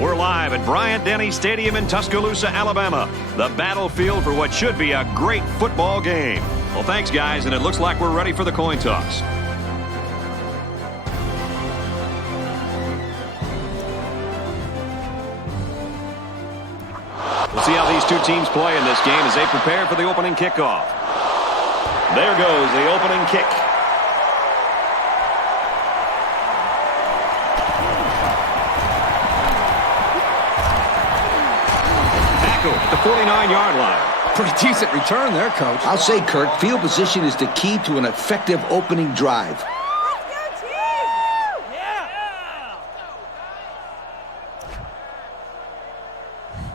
We're live at Bryant-Denny Stadium in Tuscaloosa, Alabama. The battlefield for what should be a great football game. Well, thanks, guys, and it looks like we're ready for the coin toss. We'll see how these two teams play in this game as they prepare for the opening kickoff. There goes the opening kick. At the 49-yard line. Pretty decent return there, Coach. I'll say, Kirk, field position is the key to an effective opening drive.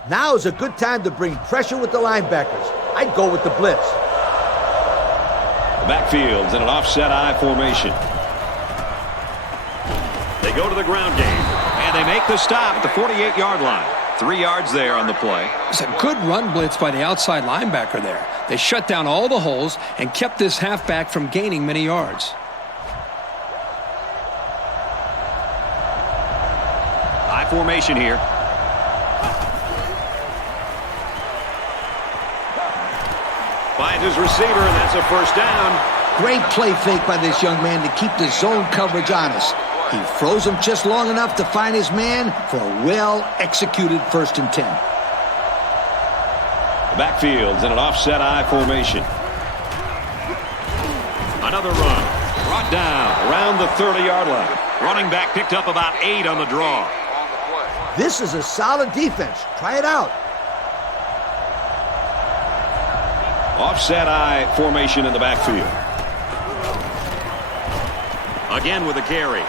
Now is a good time to bring pressure with the linebackers. I'd go with the blitz. The backfield's in an offset I formation. They go to the ground game, and they make the stop at the 48-yard line. 3 yards there on the play. It's a good run blitz by the outside linebacker there. They shut down all the holes and kept this halfback from gaining many yards. I formation here. Finds his receiver, and that's a first down. Great play fake by this young man to keep the zone coverage honest. He froze him just long enough to find his man for a well-executed 1st and 10. The backfield's in an offset I formation. Another run. Brought down around the 30-yard line. Running back picked up about 8 on the draw. This is a solid defense. Try it out. Offset I formation in the backfield. Again with a carry.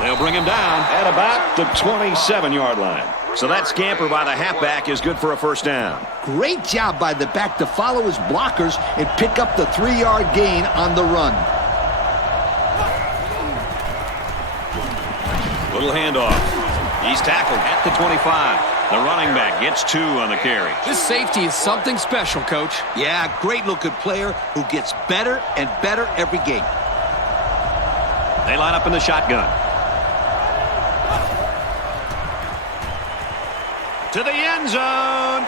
They'll bring him down at about the 27-yard line. So that scamper by the halfback is good for a first down. Great job by the back to follow his blockers and pick up the 3-yard gain on the run. Little handoff. He's tackled at the 25. The running back gets 2 on the carry. This safety is something special, Coach. Yeah, great-looking player who gets better and better every game. They line up in the shotgun. To the end zone.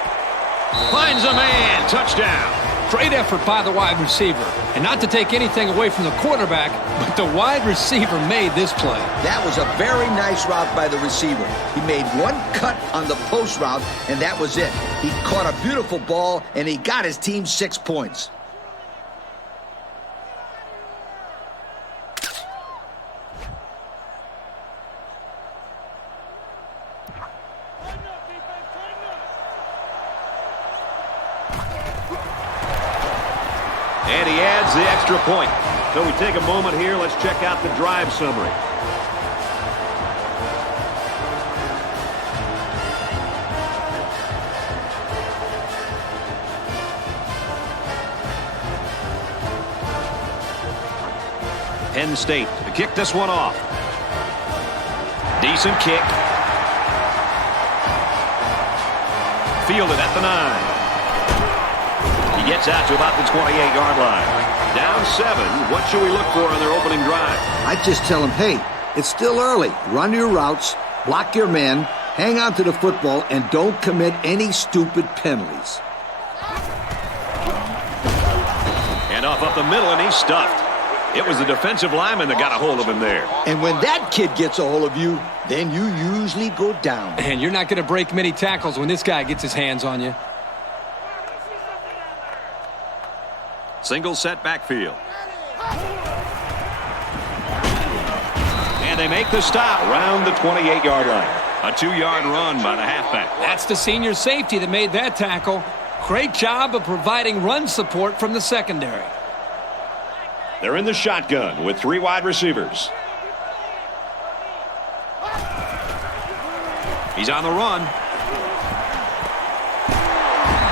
Finds a man. Touchdown. Great effort by the wide receiver. And not to take anything away from the quarterback, but the wide receiver made this play. That was a very nice route by the receiver. He made one cut on the post route, and that was it. He caught a beautiful ball, and he got his team 6 points. And he adds the extra point. So we take a moment here. Let's check out the drive summary. Penn State to kick this one off. Decent kick. Fielded at the 9. He gets out to about the 28-yard line. Down 7. What should we look for on their opening drive? I just tell them, hey, it's still early. Run your routes, block your men, hang on to the football, and don't commit any stupid penalties. And off up the middle, and he's stuffed. It was the defensive lineman that got a hold of him there. And when that kid gets a hold of you, then you usually go down. And you're not going to break many tackles when this guy gets his hands on you. Single set backfield. And they make the stop around the 28-yard line. A 2-yard run by the halfback. That's the senior safety that made that tackle. Great job of providing run support from the secondary. They're in the shotgun with 3 wide receivers. He's on the run.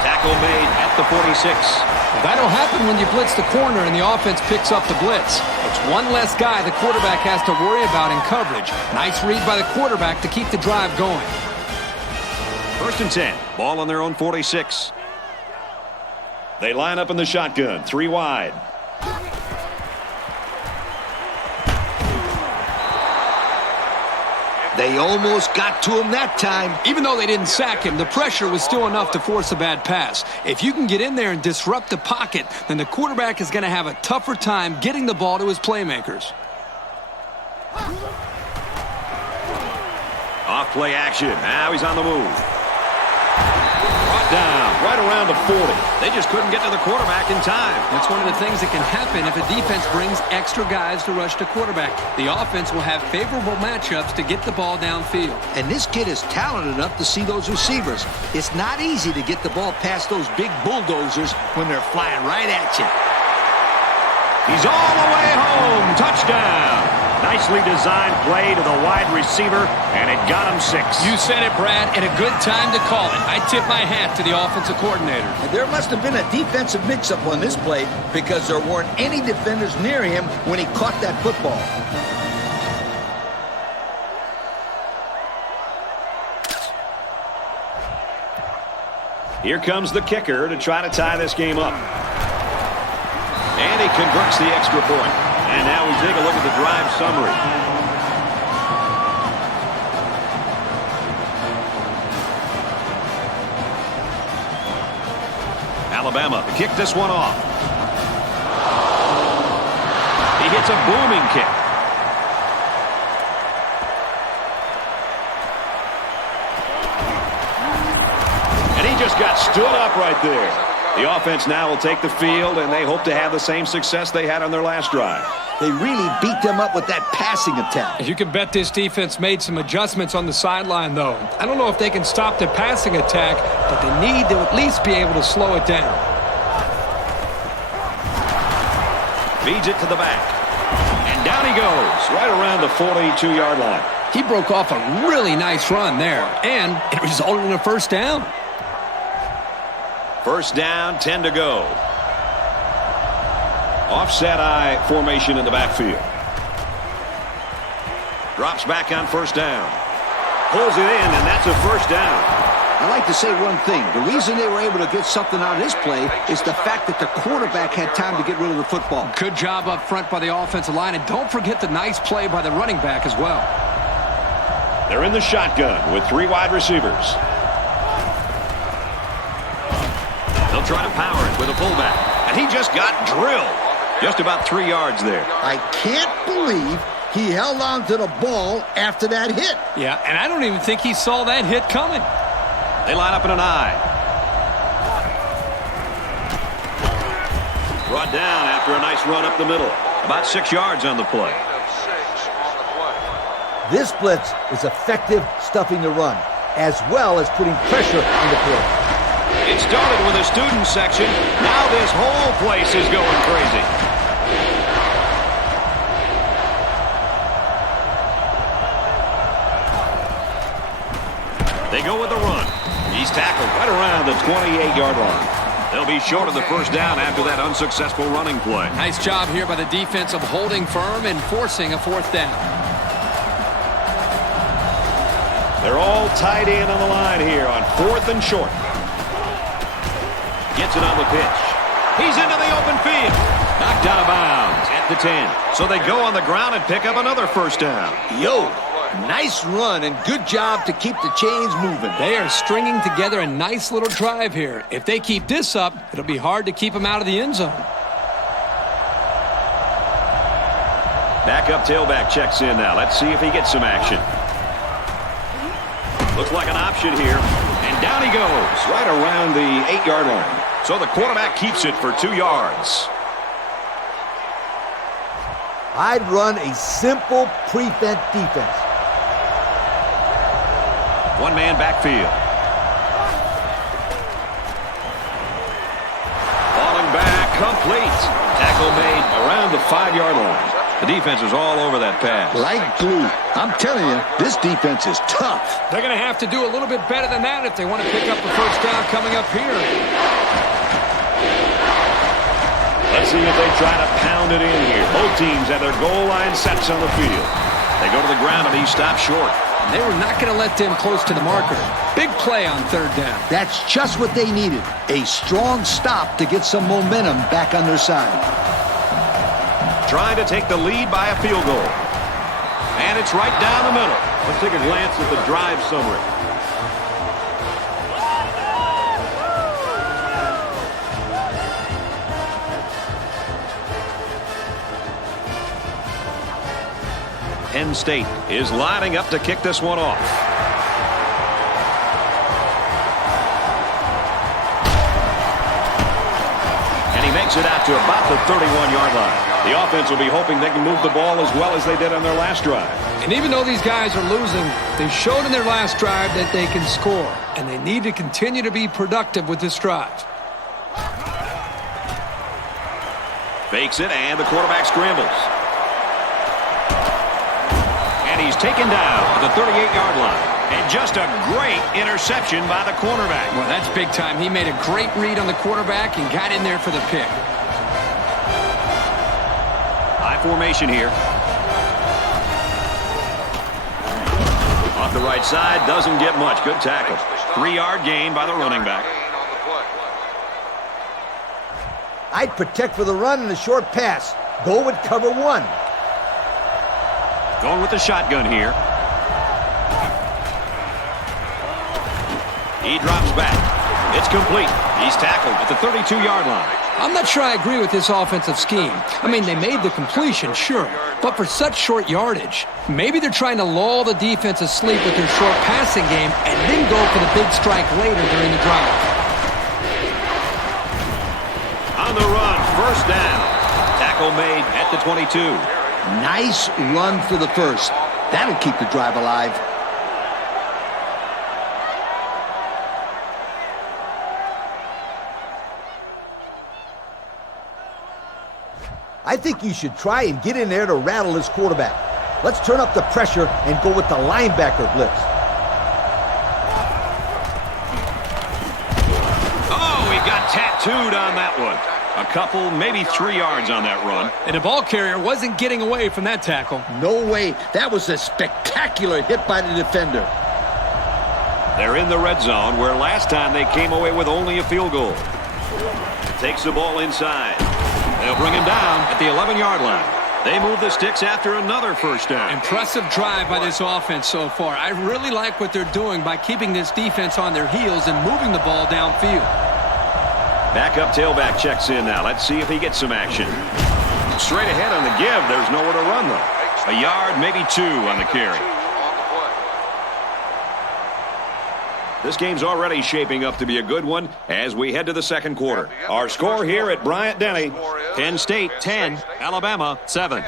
Tackle made at the 46. That'll happen when you blitz the corner and the offense picks up the blitz. It's one less guy the quarterback has to worry about in coverage. Nice read by the quarterback to keep the drive going. 1st and 10. Ball on their own 46. They line up in the shotgun. 3 wide. They almost got to him that time. Even though they didn't sack him, the pressure was still enough to force a bad pass. If you can get in there and disrupt the pocket, then the quarterback is going to have a tougher time getting the ball to his playmakers. Off play action. Now he's on the move. Brought down right around the 40. They just couldn't get to the quarterback in time. That's one of the things that can happen if a defense brings extra guys to rush the quarterback. The offense will have favorable matchups to get the ball downfield. And this kid is talented enough to see those receivers. It's not easy to get the ball past those big bulldozers when they're flying right at you. He's all the way home. Touchdown. Nicely designed play to the wide receiver, and it got him 6. You said it, Brad, and a good time to call it. I tip my hat to the offensive coordinator. There must have been a defensive mix-up on this play because there weren't any defenders near him when he caught that football. Here comes the kicker to try to tie this game up. And he converts the extra point. And now we take a look at the drive summary. Alabama to kick this one off. He hits a booming kick. And he just got stood up right there. The offense now will take the field, and they hope to have the same success they had on their last drive. They really beat them up with that passing attack. You can bet this defense made some adjustments on the sideline, though. I don't know if they can stop the passing attack, but they need to at least be able to slow it down. Feeds it to the back. And down he goes, right around the 42-yard line. He broke off a really nice run there, and it resulted in a first down. First down, 10 to go. Offset eye formation in the backfield. Drops back on first down. Pulls it in, and that's a first down. I'd like to say one thing. The reason they were able to get something out of this play is the fact that the quarterback had time to get rid of the football. Good job up front by the offensive line, and don't forget the nice play by the running back as well. They're in the shotgun with 3 wide receivers. They'll try to power it with a fullback. And he just got drilled. Just about 3 yards there. I can't believe he held on to the ball after that hit. Yeah, and I don't even think he saw that hit coming. They line up in an eye. Brought down after a nice run up the middle. About 6 yards on the play. This blitz is effective stuffing the run, as well as putting pressure on the play. It started with a student section. Now this whole place is going crazy. They go with the run. He's tackled right around the 28-yard line. They'll be short of the first down after that unsuccessful running play. Nice job here by the defense of holding firm and forcing a fourth down. They're all tied in on the line here on 4th and short. Gets it on the pitch. He's into the open field. Knocked out of bounds at the 10. So they go on the ground and pick up another first down. Yo, nice run and good job to keep the chains moving. They are stringing together a nice little drive here. If they keep this up, it'll be hard to keep them out of the end zone. Backup tailback checks in now. Let's see if he gets some action. Looks like an option here. And down he goes, right around the 8-yard line. So the quarterback keeps it for 2 yards. I'd run a simple prevent defense. One-man backfield. Falling back, complete. Tackle made around the 5-yard line. The defense is all over that pass. Like glue. I'm telling you, this defense is tough. They're going to have to do a little bit better than that if they want to pick up the first down coming up here. Let's see if they try to pound it in here. Both teams have their goal line sets on the field. They go to the ground and he stops short. They were not going to let them close to the marker. Big play on third down. That's just what they needed. A strong stop to get some momentum back on their side. Trying to take the lead by a field goal. And it's right down the middle. Let's take a glance at the drive summary. Penn State is lining up to kick this one off. And he makes it out to about the 31-yard line. The offense will be hoping they can move the ball as well as they did on their last drive. And even though these guys are losing, they showed in their last drive that they can score. And they need to continue to be productive with this drive. Fakes it, and the quarterback scrambles. And he's taken down at the 38-yard line. And just a great interception by the cornerback. Well, that's big time. He made a great read on the quarterback and got in there for the pick. High formation here. Off the right side, doesn't get much. Good tackle. 3-yard gain by the running back. I'd protect for the run and a short pass. Go with cover 1. Going with the shotgun here. He drops back. It's complete. He's tackled at the 32-yard line. I'm not sure I agree with this offensive scheme. I mean, they made the completion, sure, but for such short yardage, maybe they're trying to lull the defense asleep with their short passing game and then go for the big strike later during the drive. On the run, first down. Tackle made at the 22. Nice run for the first. That'll keep the drive alive. I think you should try and get in there to rattle this quarterback. Let's turn up the pressure and go with the linebacker blitz. Oh, he got tattooed on that one. A couple, maybe 3 yards on that run. And the ball carrier wasn't getting away from that tackle. No way. That was a spectacular hit by the defender. They're in the red zone, where last time they came away with only a field goal. Takes the ball inside. They'll bring him down at the 11-yard line. They move the sticks after another first down. Impressive drive by this offense so far. I really like what they're doing by keeping this defense on their heels and moving the ball downfield. Backup tailback checks in now. Let's see if he gets some action. Straight ahead on the give. There's nowhere to run, though. A yard, maybe 2 on the carry. This game's already shaping up to be a good one as we head to the second quarter. Our score here at Bryant-Denny, Penn State 10, Alabama 7.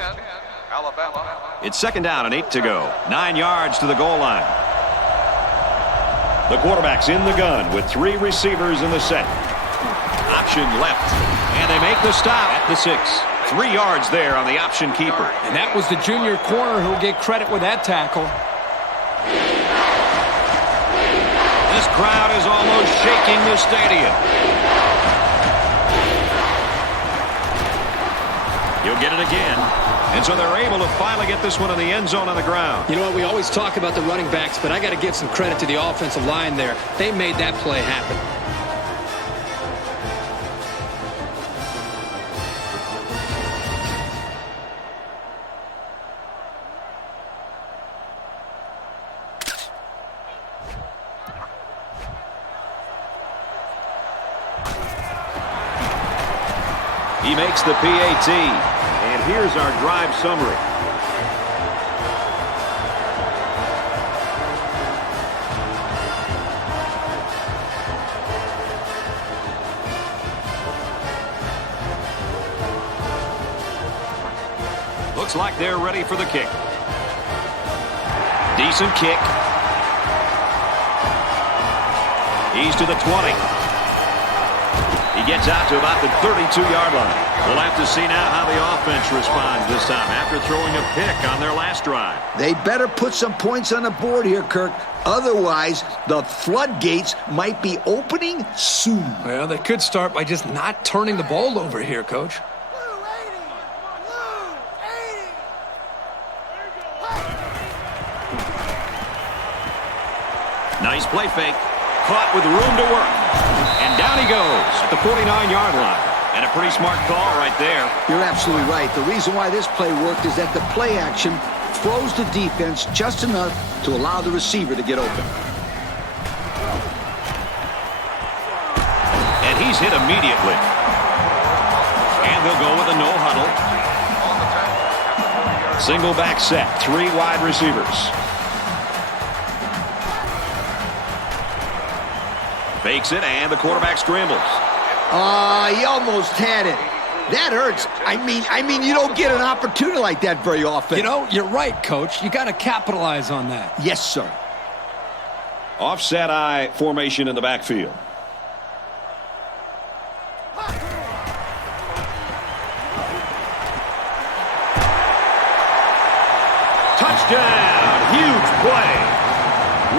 It's second down and 8 to go. 9 yards to the goal line. The quarterback's in the gun with 3 receivers in the set. Option left, and they make the stop at the 6. 3 yards there on the option keeper. And that was the junior corner who'll get credit with that tackle. This crowd is almost shaking the stadium. He'll get it again. And so they're able to finally get this one in the end zone on the ground. You know what, we always talk about the running backs, but I got to give some credit to the offensive line there. They made that play happen. He makes the PAT. And here's our drive summary. Looks like they're ready for the kick. Decent kick. He's to the 20. He gets out to about the 32-yard line. We'll have to see now how the offense responds this time after throwing a pick on their last drive. They better put some points on the board here, Kirk. Otherwise, the floodgates might be opening soon. Well, they could start by just not turning the ball over here, Coach. Nice play fake. Caught with room to work. And down he goes at the 49-yard line. And a pretty smart call right there. You're absolutely right. The reason why this play worked is that the play action throws the defense just enough to allow the receiver to get open. And he's hit immediately. And they'll go with a no huddle. Single back set, 3 wide receivers. Fakes it, and the quarterback scrambles. He almost had it. That hurts. I mean, you don't get an opportunity like that very often. You know, you're right, Coach. You got to capitalize on that. Yes, sir. Offset I formation in the backfield. Touchdown! Huge play.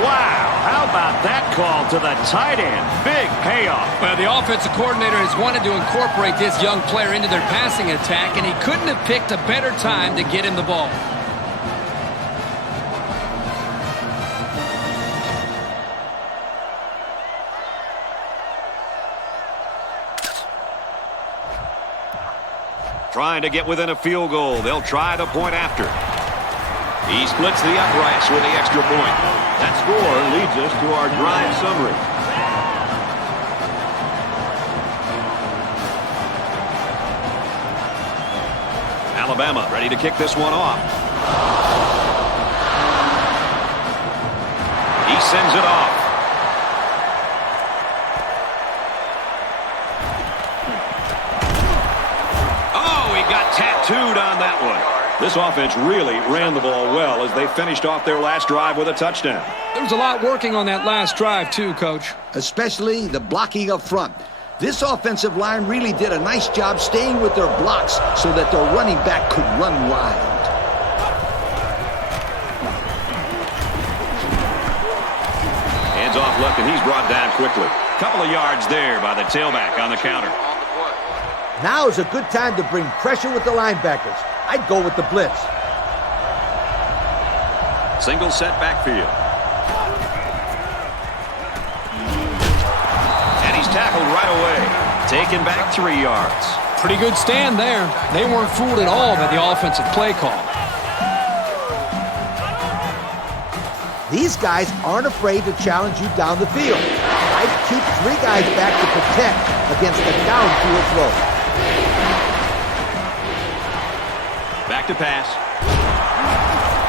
Wow, how about that call to the tight end? Big payoff. Well, the offensive coordinator has wanted to incorporate this young player into their passing attack, and he couldn't have picked a better time to get him the ball. Trying to get within a field goal. They'll try the point after. He splits the uprights with the extra point. That score leads us to our drive summary. Alabama ready to kick this one off. He sends it off. Oh, he got tattooed on that one. This offense really ran the ball well as they finished off their last drive with a touchdown. There was a lot working on that last drive, too, Coach. Especially the blocking up front. This offensive line really did a nice job staying with their blocks so that their running back could run wild. Hands off left, and he's brought down quickly. Couple of yards there by the tailback on the counter. Now is a good time to bring pressure with the linebackers. I'd go with the blitz. Single set backfield. And he's tackled right away. Taken back 3 yards. Pretty good stand there. They weren't fooled at all by the offensive play call. These guys aren't afraid to challenge you down the field. I'd keep 3 guys back to protect against the downfield throw. Back to pass.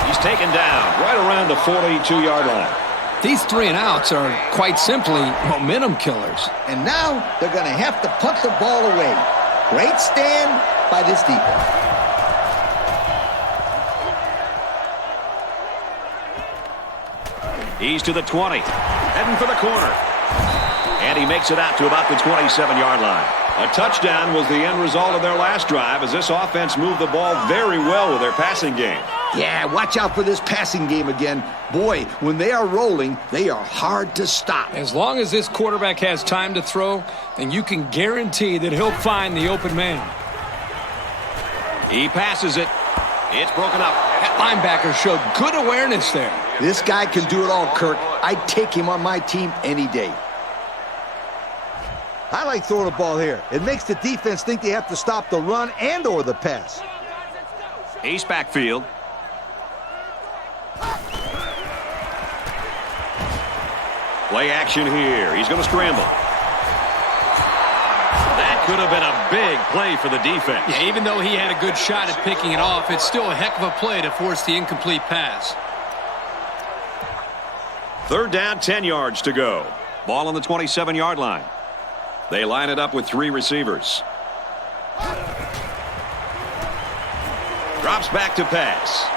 He's taken down right around the 42-yard line. These 3 and outs are quite simply momentum killers. And now they're going to have to punt the ball away. Great stand by this defense. He's to the 20. Heading for the corner. And he makes it out to about the 27-yard line. A touchdown was the end result of their last drive as this offense moved the ball very well with their passing game. Yeah, watch out for this passing game again. Boy, when they are rolling, they are hard to stop. As long as this quarterback has time to throw, then you can guarantee that he'll find the open man. He passes it. It's broken up. That linebacker showed good awareness there. This guy can do it all, Kirk. I'd take him on my team any day. I like throwing the ball here. It makes the defense think they have to stop the run and or the pass. Ace backfield. Play action here. He's going to scramble. That could have been a big play for the defense. Yeah, even though he had a good shot at picking it off, it's still a heck of a play to force the incomplete pass. 3rd down, 10 yards to go. Ball on the 27-yard line. They line it up with 3 receivers. Drops back to pass.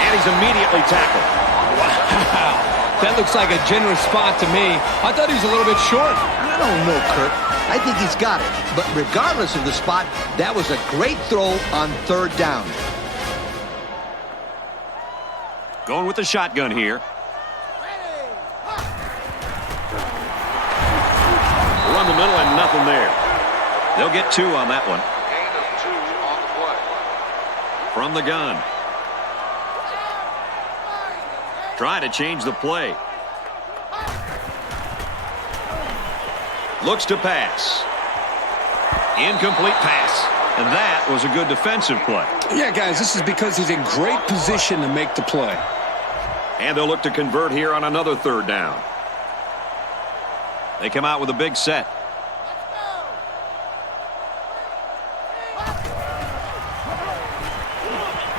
And he's immediately tackled. Wow. That looks like a generous spot to me. I thought he was a little bit short. I don't know, Kirk. I think he's got it. But regardless of the spot, that was a great throw on 3rd down. Going with the shotgun here. Run the middle and nothing there. They'll get 2 on that one. Gain of 2 on the play. From the gun. Try to change the play. Looks to pass. Incomplete pass. And that was a good defensive play. Yeah, guys, this is because he's in great position to make the play. And they'll look to convert here on another third down. They come out with a big set.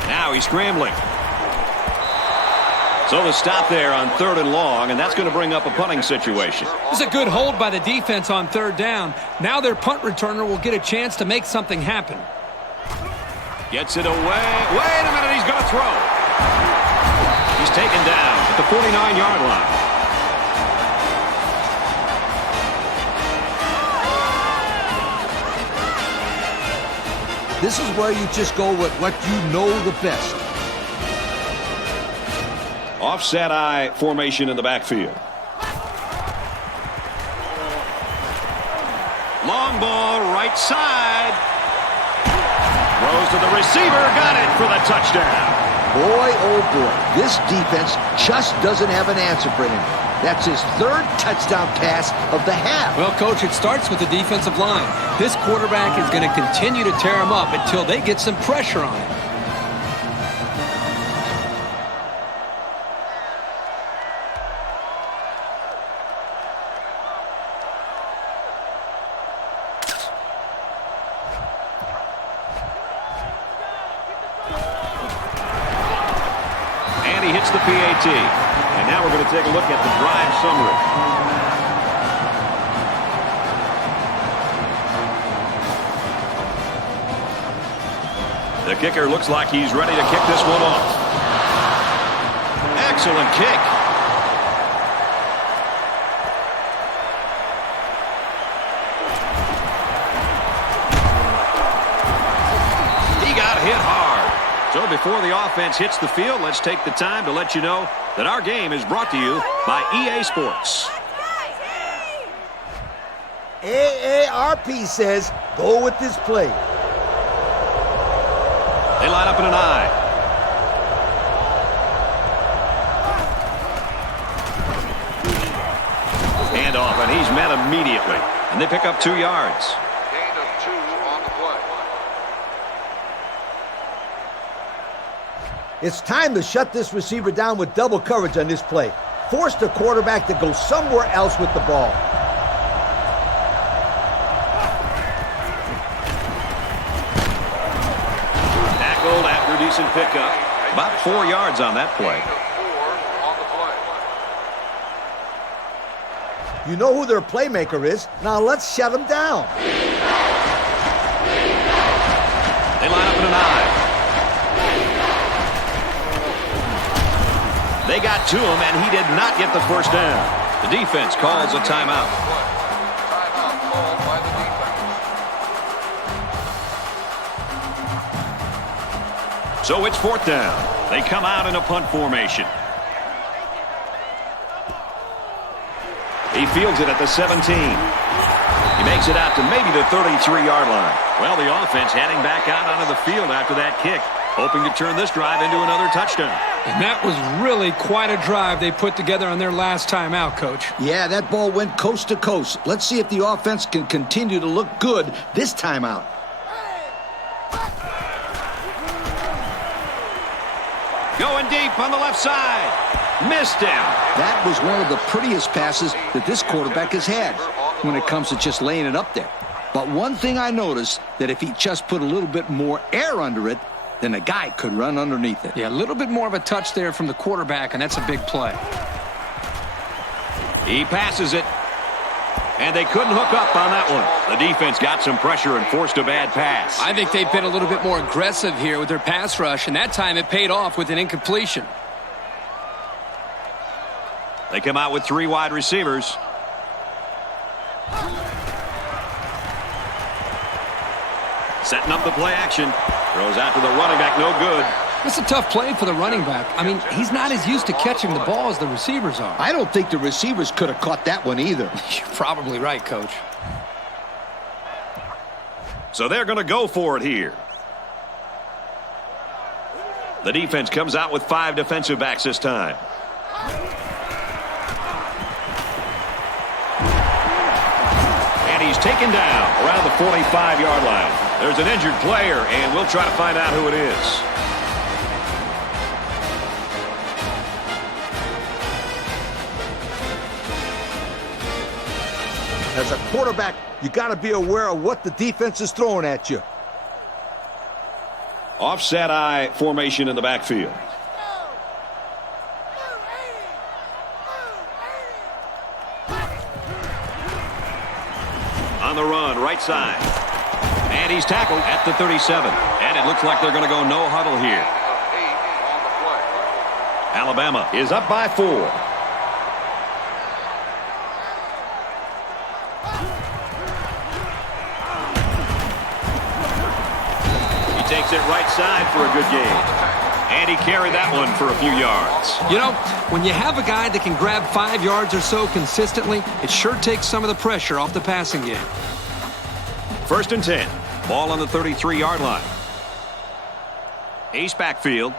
Now he's scrambling. So the stop there on 3rd and long, and that's going to bring up a punting situation. It's a good hold by the defense on 3rd down. Now their punt returner will get a chance to make something happen. Gets it away. Wait a minute, he's going to throw. He's taken down at the 49-yard line. This is where you just go with what you know the best. Offset eye formation in the backfield. Long ball, right side. Throws to the receiver, got it for the touchdown. Boy, oh boy, this defense just doesn't have an answer for him. That's his 3rd touchdown pass of the half. Well, Coach, it starts with the defensive line. This quarterback is going to continue to tear him up until they get some pressure on him. And he hits the PAT. And now we're going to take a look at the drive summary. The kicker looks like he's ready to kick this one off. Excellent kick. He got hit hard. So before the offense hits the field, let's take the time to let you know that our game is brought to you by EA Sports. AARP says, go with this play. They line up in an I. Hand off, and he's met immediately. And they pick up 2 yards. Gain of 2 on the play. It's time to shut this receiver down with double coverage on this play. Force the quarterback to go somewhere else with the ball. Tackled after a decent pickup. About 4 yards on that play. Gain of 4 on the play. You know who their playmaker is. Now let's shut him down. They line up in an I. They got to him, and he did not get the first down. The defense calls a timeout. Timeout called by the defense. So it's 4th down. They come out in a punt formation. He fields it at the 17. He makes it out to maybe the 33-yard line. Well, the offense heading back out onto the field after that kick, hoping to turn this drive into another touchdown. And that was really quite a drive they put together on their last time out, Coach. Yeah, that ball went coast to coast. Let's see if the offense can continue to look good this time out. Going deep on the left side. Missed him. That was one of the prettiest passes that this quarterback has had when it comes to just laying it up there. But one thing I noticed, that if he just put a little bit more air under it, then the guy could run underneath it. Yeah, a little bit more of a touch there from the quarterback, and that's a big play. He passes it. And they couldn't hook up on that one. The defense got some pressure and forced a bad pass. I think they've been a little bit more aggressive here with their pass rush, and that time it paid off with an incompletion. They come out with 3 wide receivers. Setting up the play action. Throws out to the running back, no good. It's a tough play for the running back. I mean, he's not as used to catching the ball as the receivers are. I don't think the receivers could have caught that one either. You're probably right, Coach. So they're going to go for it here. The defense comes out with 5 defensive backs this time. And he's taken down around the 45-yard line. There's an injured player, and we'll try to find out who it is. As a quarterback, you got to be aware of what the defense is throwing at you. Offset eye formation in the backfield. On the run, right side. And he's tackled at the 37. And it looks like they're going to go no huddle here. 8 on the play. Alabama is up by 4. He takes it right side for a good game. And he carried that one for a few yards. You know, when you have a guy that can grab 5 yards or so consistently, it sure takes some of the pressure off the passing game. 1st and 10. Ball on the 33-yard line. Ace backfield.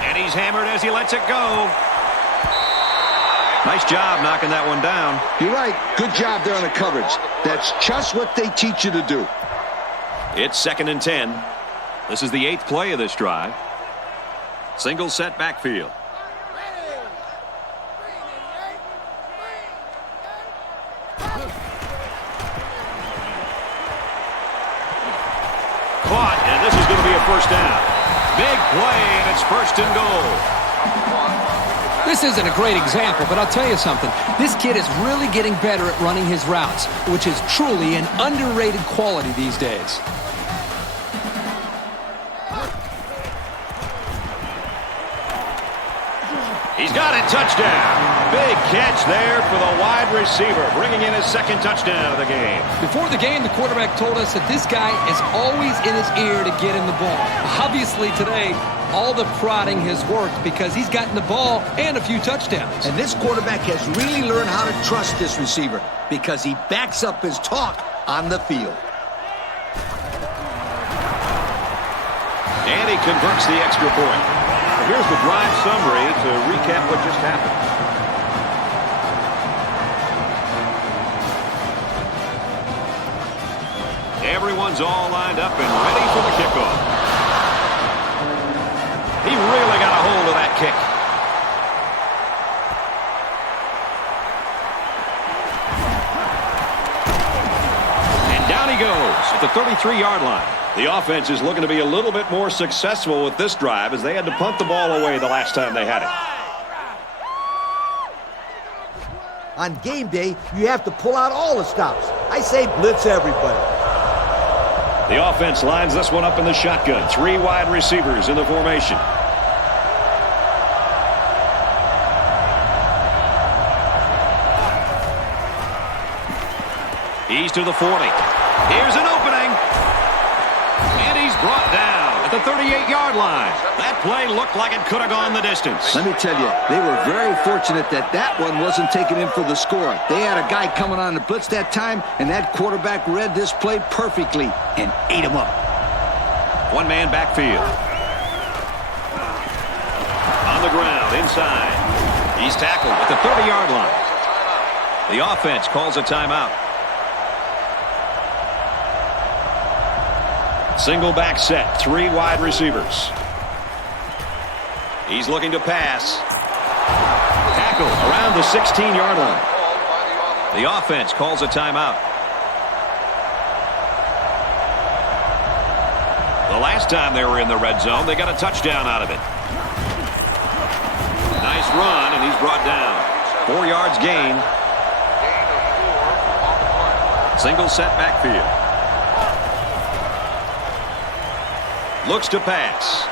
And he's hammered as he lets it go. Nice job knocking that one down. You're right. Good job there on the coverage. That's just what they teach you to do. It's 2nd and 10. This is the 8th play of this drive. Single set backfield. Caught, and this is going to be a 1st down. Big play, and it's 1st and goal. This isn't a great example, but I'll tell you something. This kid is really getting better at running his routes, which is truly an underrated quality these days. He's got it, touchdown. Big catch there for the wide receiver, bringing in his 2nd touchdown of the game. Before the game, the quarterback told us that this guy is always in his ear to get him the ball. Obviously today, all the prodding has worked because he's gotten the ball and a few touchdowns. And this quarterback has really learned how to trust this receiver because he backs up his talk on the field. And he converts the extra point. Here's the drive summary to recap what just happened. Everyone's all lined up and ready for the kickoff. He really got a hold of that kick. And down he goes at the 33-yard line. The offense is looking to be a little bit more successful with this drive as they had to punt the ball away the last time they had it. On game day, you have to pull out all the stops. I say blitz everybody. The offense lines this one up in the shotgun. 3 wide receivers in the formation. He's to the 40. Here's an opening. And he's brought down at the 38-yard line. That play looked like it could have gone the distance. Let me tell you, they were very fortunate that that one wasn't taken in for the score. They had a guy coming on the blitz that time, and that quarterback read this play perfectly and ate him up. 1-man backfield. On the ground, inside. He's tackled at the 30-yard line. The offense calls a timeout. Single back set, 3 wide receivers. He's looking to pass. Tackle around the 16-yard line. The offense calls a timeout. The last time they were in the red zone, they got a touchdown out of it. Nice run, and he's brought down. 4 yards gain. Single set backfield. Looks to pass.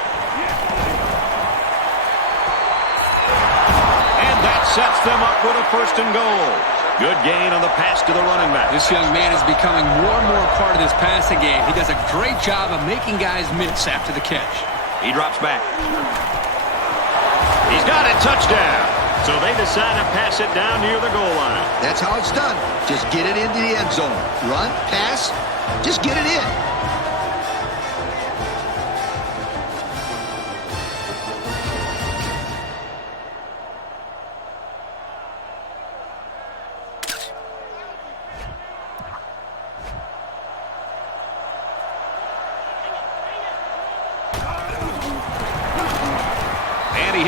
And that sets them up with a 1st and goal. Good gain on the pass to the running back. This young man is becoming more and more a part of this passing game. He does a great job of making guys miss after the catch. He drops back. He's got it, touchdown. So they decide to pass it down near the goal line. That's how it's done. Just get it into the end zone. Run, pass, just get it in.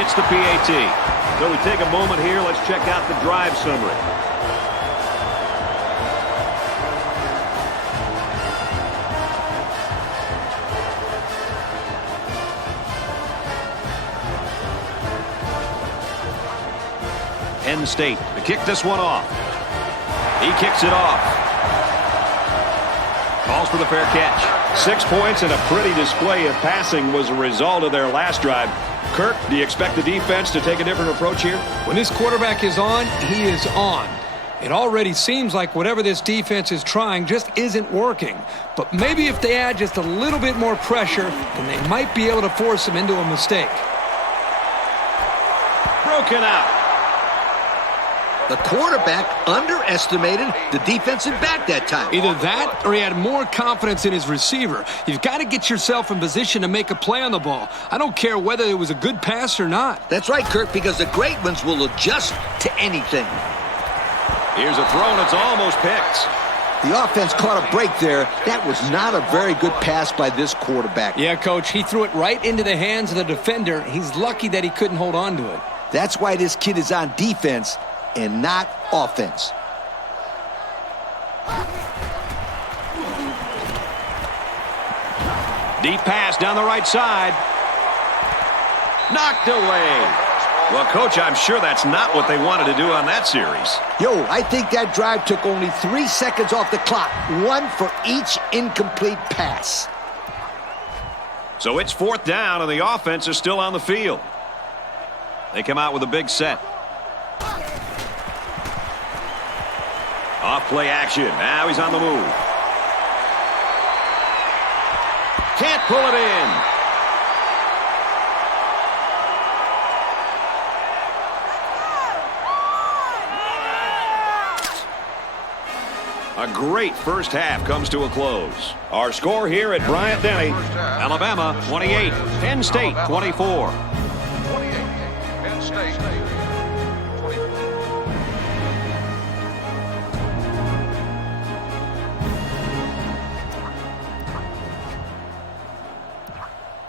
gets the PAT. So we take a moment here. Let's check out the drive summary. Penn State to kick this one off. He kicks it off. Calls for the fair catch. 6 points and a pretty display of passing was a result of their last drive. Kirk, do you expect the defense to take a different approach here? When this quarterback is on, he is on. It already seems like whatever this defense is trying just isn't working. But maybe if they add just a little bit more pressure, then they might be able to force him into a mistake. Broken out. The quarterback underestimated the defensive back that time. Either that or he had more confidence in his receiver. You've got to get yourself in position to make a play on the ball. I don't care whether it was a good pass or not. That's right, Kirk, because the great ones will adjust to anything. Here's a throw, and it's almost picked. The offense caught a break there. That was not a very good pass by this quarterback. Yeah, Coach, he threw it right into the hands of the defender. He's lucky that he couldn't hold on to it. That's why this kid is on defense and not offense. Deep pass down the right side. Knocked away. Well, Coach, I'm sure that's not what they wanted to do on that series. Yo, I think that drive took only 3 seconds off the clock. 1 for each incomplete pass. So it's 4th down, and the offense is still on the field. They come out with a big set. Off play action. Now he's on the move. Can't pull it in. A great first half comes to a close. Our score here at Bryant Denny: Alabama 28, Penn State 24. 28, Penn State 24.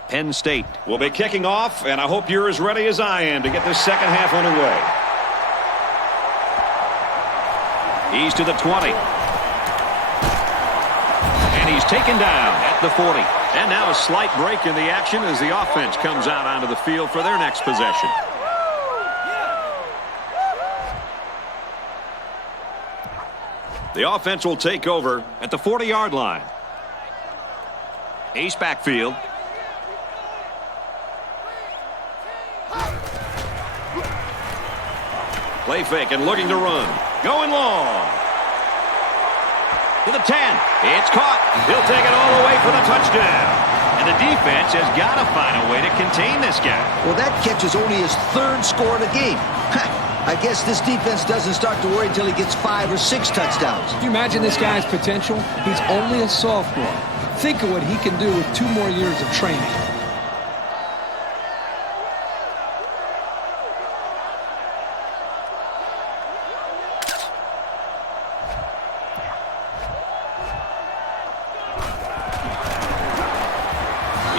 Penn State will be kicking off, and I hope you're as ready as I am to get this second half underway. He's to the 20. And he's taken down at the 40. And now a slight break in the action as the offense comes out onto the field for their next possession. The offense will take over at the 40-yard line. Ace backfield. Play fake and looking to run. Going long. To the 10. It's caught. He'll take it all the way for the touchdown. And the defense has got to find a way to contain this guy. Well, that catch is only his 3rd score of the game. I guess this defense doesn't start to worry until he gets 5 or 6 touchdowns. Can you imagine this guy's potential? He's only a sophomore. Think of what he can do with 2 more years of training.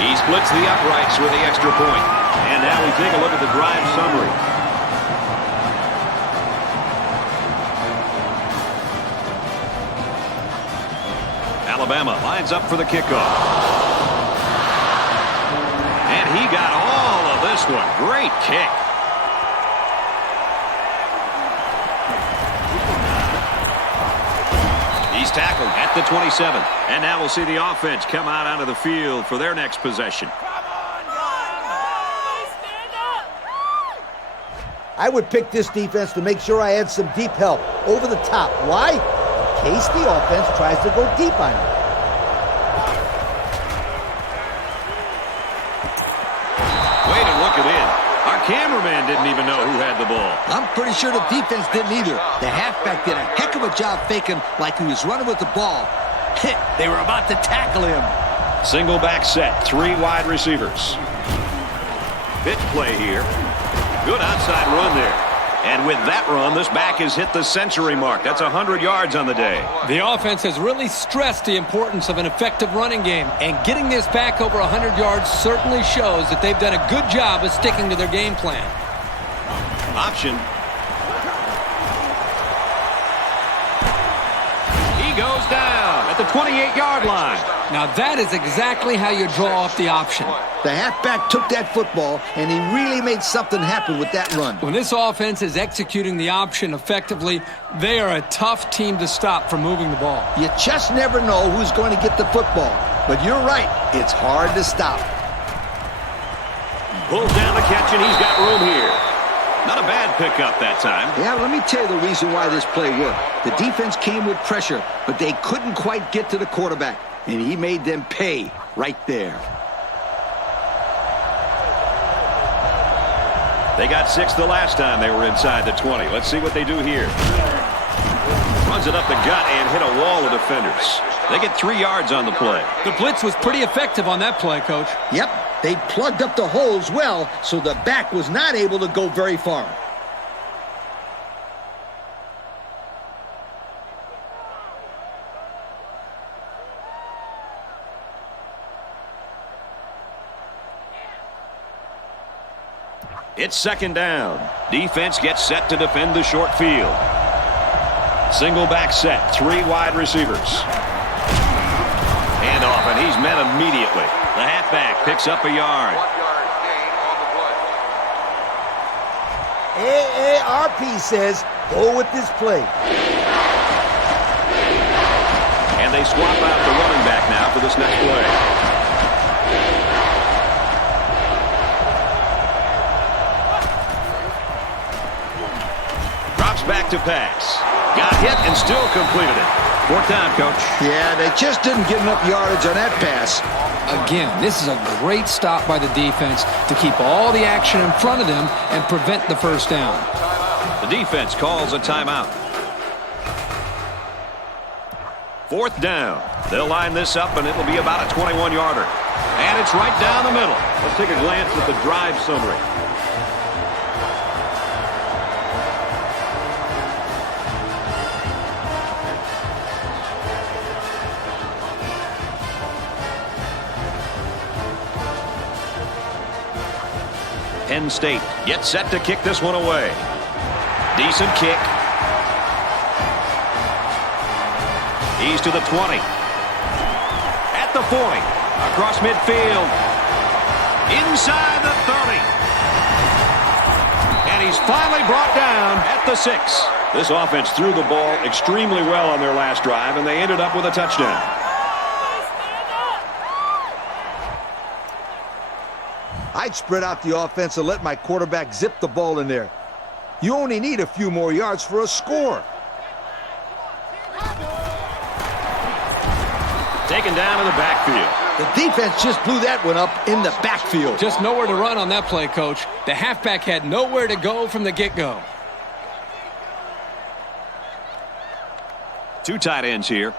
He splits the uprights with the extra point. And now we take a look at the drive summary. Alabama lines up for the kickoff. And he got all of this one. Great kick. He's tackled at the 27. And now we'll see the offense come out onto the field for their next possession. I would pick this defense to make sure I had some deep help over the top. Why? In case the offense tries to go deep on you. Way to look it in. Our cameraman didn't even know who had the ball. I'm pretty sure the defense didn't either. The halfback did a heck of a job faking like he was running with the ball. They were about to tackle him. Single back set, 3 wide receivers. Pitch play here. Good outside run there. And with that run, this back has hit the century mark. That's 100 yards on the day. The offense has really stressed the importance of an effective running game, and getting this back over 100 yards certainly shows that they've done a good job of sticking to their game plan. Option. He goes down at the 28-yard line. Now that is exactly how you draw up the option. The halfback took that football, and he really made something happen with that run. When this offense is executing the option effectively, they are a tough team to stop from moving the ball. You just never know who's going to get the football. But you're right, it's hard to stop. Pulls down the catch, and he's got room here. Not a bad pickup that time. Yeah, let me tell you the reason why this play worked. The defense came with pressure, but they couldn't quite get to the quarterback, and he made them pay right there. They got 6 the last time they were inside the 20. Let's see what they do here. Runs it up the gut and hit a wall of defenders. They get 3 yards on the play. The blitz was pretty effective on that play, Coach. Yep, they plugged up the holes well, so the back was not able to go very far. It's second down. Defense gets set to defend the short field. Single back set, 3 wide receivers. Hand off, and he's met immediately. The halfback picks up a yard. 1 yard gain on the play. AARP says, go with this play. And they swap out the running back now for this next play. Back to pass. Got hit and still completed it. 4th down, Coach. Yeah, they just didn't get enough yardage on that pass. Again, this is a great stop by the defense to keep all the action in front of them and prevent the first down. The defense calls a timeout. 4th down. They'll line this up, and it'll be about a 21-yarder. And it's right down the middle. Let's take a glance at the drive summary. Penn State gets set to kick this one away. Decent kick. He's to the 20. At the 40. Across midfield. Inside the 30. And he's finally brought down at the 6. This offense threw the ball extremely well on their last drive, and they ended up with a touchdown. I'd spread out the offense and let my quarterback zip the ball in there. You only need a few more yards for a score. Taken down in the backfield. The defense just blew that one up in the backfield. Just nowhere to run on that play, Coach. The halfback had nowhere to go from the get-go. 2 tight ends here.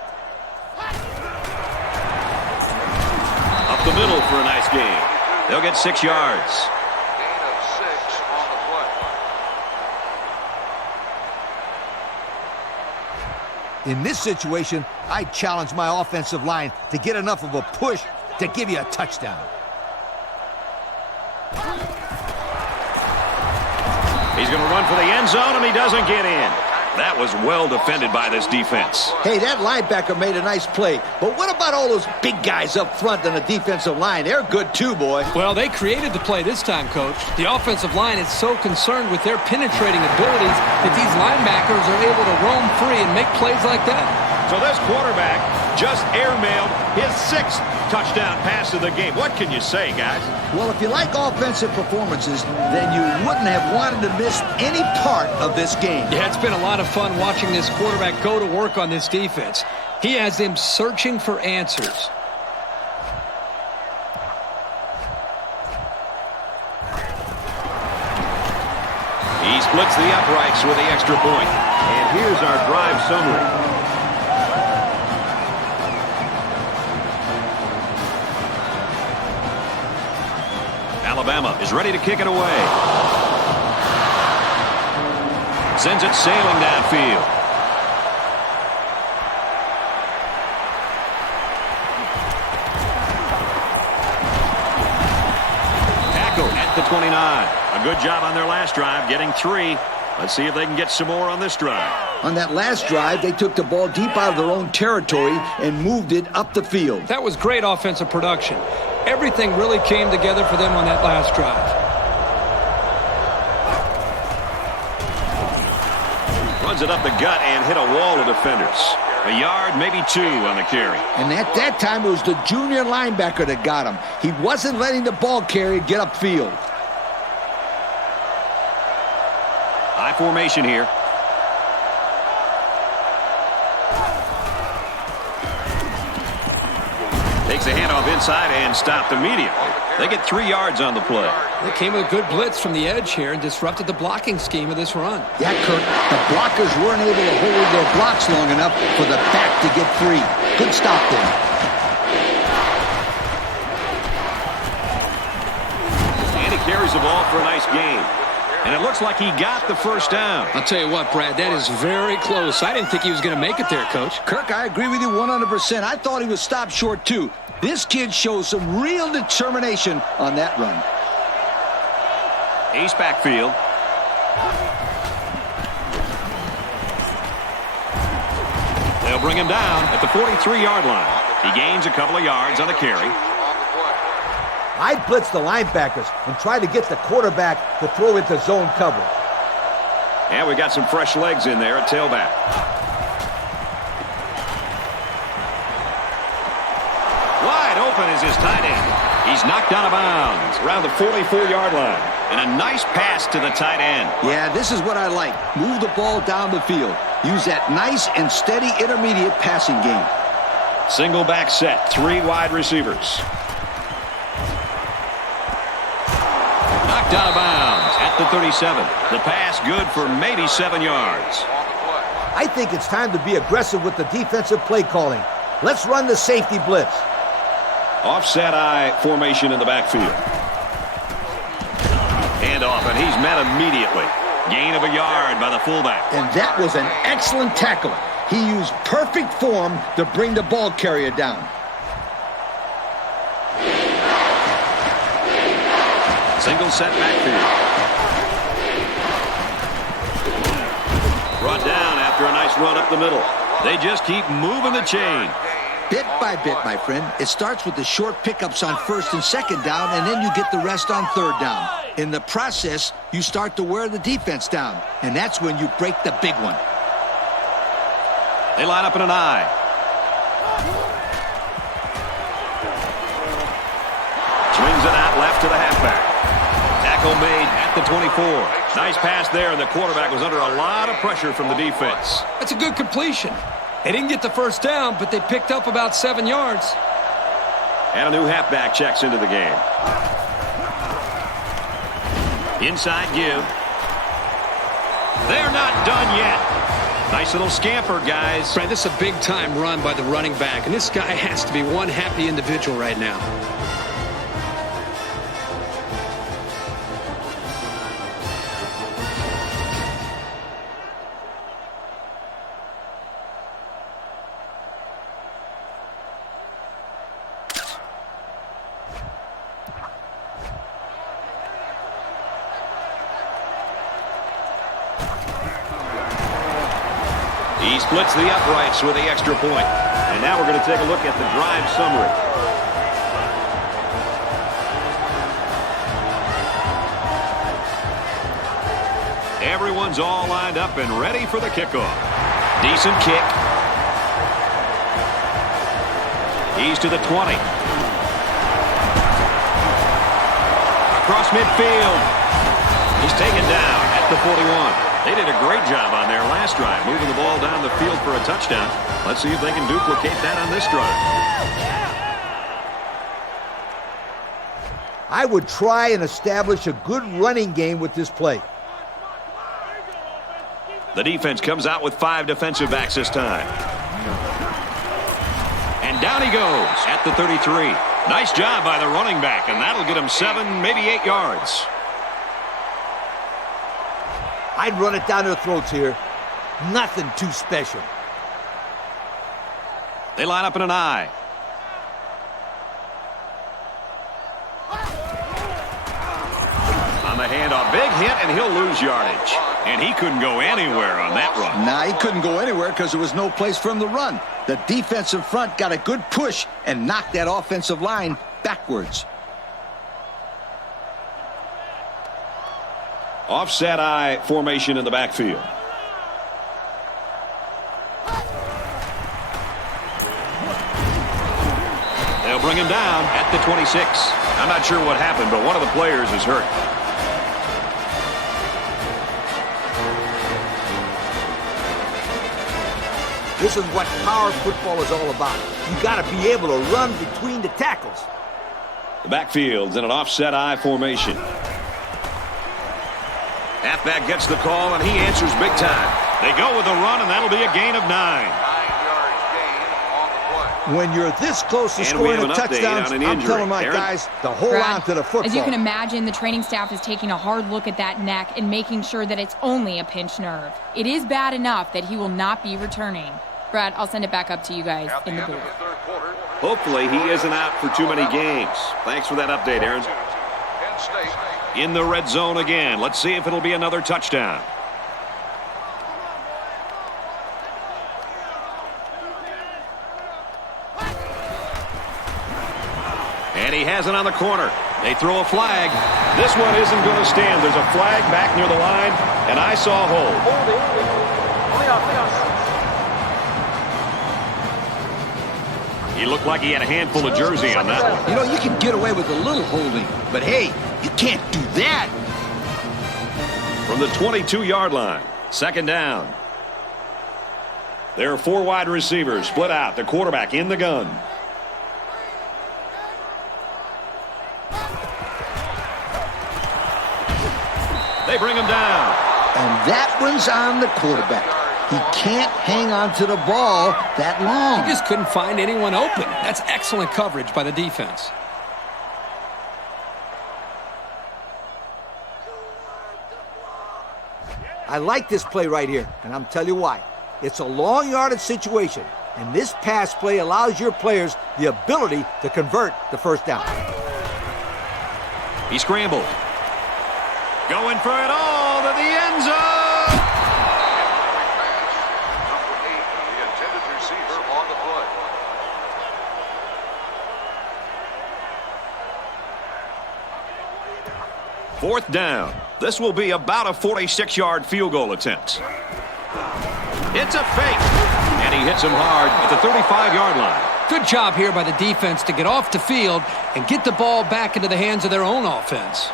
Up the middle for a nice game. They'll get 6 yards. Gain of 6 on the play. In this situation, I challenge my offensive line to get enough of a push to give you a touchdown. He's going to run for the end zone, and he doesn't get in. That was well defended by this defense. Hey, that linebacker made a nice play. But what about all those big guys up front on the defensive line? They're good too, boy. Well, they created the play this time, Coach. The offensive line is so concerned with their penetrating abilities that these linebackers are able to roam free and make plays like that. So this quarterback just airmailed his 6th touchdown pass of the game. What can you say, guys? Well, if you like offensive performances, then you wouldn't have wanted to miss any part of this game. Yeah, it's been a lot of fun watching this quarterback go to work on this defense. He has them searching for answers. He splits the uprights with the extra point. And here's our drive summary. Alabama is ready to kick it away. Sends it sailing downfield. Tackle at the 29. A good job on their last drive, getting 3. Let's see if they can get some more on this drive. On that last drive, they took the ball deep out of their own territory and moved it up the field. That was great offensive production. Everything really came together for them on that last drive. Runs it up the gut and hit a wall of defenders. A yard, maybe 2 on the carry. And at that time, it was the junior linebacker that got him. He wasn't letting the ball carrier get upfield. High formation here. Takes a handoff inside and stopped immediately. They get 3 yards on the play. They came with a good blitz from the edge here and disrupted the blocking scheme of this run. Yeah, Kirk, the blockers weren't able to hold their blocks long enough for the back to get free. Good stop there. And he carries the ball for a nice gain. And it looks like he got the first down. I'll tell you what, Brad, that is very close. I didn't think he was going to make it there, Coach. Kirk, I agree with you 100%. I thought he was stopped short, too. This kid shows some real determination on that run. Ace backfield. They'll bring him down at the 43-yard line. He gains a couple of yards on the carry. I'd blitz the linebackers and try to get the quarterback to throw into zone cover. And we got some fresh legs in there at tailback. Wide open is his tight end. He's knocked out of bounds around the 44-yard line. And a nice pass to the tight end. Yeah, this is what I like. Move the ball down the field. Use that nice and steady intermediate passing game. Single back set, 3 wide receivers. Knocked out of bounds at the 37. The pass good for maybe 7 yards. I think it's time to be aggressive with the defensive play calling. Let's run the safety blitz. Offset eye formation in the backfield. Hand off, and he's met immediately. Gain of a yard by the fullback. And that was an excellent tackle. He used perfect form to bring the ball carrier down. Single set backfield. Brought down after a nice run up the middle. They just keep moving the chain. Bit by bit, my friend. It starts with the short pickups on 1st and 2nd down, and then you get the rest on 3rd down. In the process, you start to wear the defense down, and that's when you break the big one. They line up in an eye. Swings it out left to the halfback. Tackle made at the 24. Nice pass there, and the quarterback was under a lot of pressure from the defense. That's a good completion. They didn't get the first down, but they picked up about 7 yards. And a new halfback checks into the game. Inside give. They're not done yet. Nice little scamper, guys. Brad, this is a big-time run by the running back, and this guy has to be one happy individual right now. He splits the uprights with the extra point. And now we're going to take a look at the drive summary. Everyone's all lined up and ready for the kickoff. Decent kick. He's to the 20. Across midfield. He's taken down at the 41. They did a great job on their last drive, moving the ball down the field for a touchdown. Let's see if they can duplicate that on this drive. I would try and establish a good running game with this play. The defense comes out with 5 defensive backs this time. And down he goes at the 33. Nice job by the running back, and that'll get him 7, maybe 8 yards. I'd run it down their throats here. Nothing too special. They line up in an I. On the handoff, big hit, and he'll lose yardage. And he couldn't go anywhere on that run. Nah, he couldn't go anywhere because there was no place for him to run. The defensive front got a good push and knocked that offensive line backwards. Offset I formation in the backfield. They'll bring him down at the 26. I'm not sure what happened, but one of the players is hurt. This is what power football is all about. You got to be able to run between the tackles. The backfield's in an offset I formation. Halfback gets the call, and he answers big time. They go with a run, and that'll be a gain of 9. 9-yard gain on the play. When you're this close to And we scoring have a an update touchdown, on an I'm injury. telling my Aaron? guys to hold Brad, on to the football. as you can imagine, the training staff is taking a hard look at that neck and making sure that it's only a pinched nerve. It is bad enough that he will not be returning. Brad, I'll send it back up to you guys At the in the end of booth. the third quarter, Hopefully he isn't out for too many games. Thanks for that update, Aaron. Penn State. In the red zone again. Let's see if it'll be another touchdown. And he has it on the corner. They throw a flag. This one isn't going to stand. There's a flag back near the line, and I saw a hold. He looked like he had a handful of jersey on that one. You know, you can get away with a little holding, but hey, you can't do that. From the 22-yard line, second down. There are 4 wide receivers split out. The quarterback in the gun. They bring him down. And that one's on the quarterback. He can't hang on to the ball that long. He just couldn't find anyone open. That's excellent coverage by the defense. I like this play right here, and I'm telling you why. It's a long yardage situation, and this pass play allows your players the ability to convert the first down. He scrambled. Going for it all to the end zone. Number 8, the intended receiver on the play. Fourth down. This will be about a 46-yard field goal attempt. It's a fake. And he hits him hard at the 35-yard line. Good job here by the defense to get off the field and get the ball back into the hands of their own offense.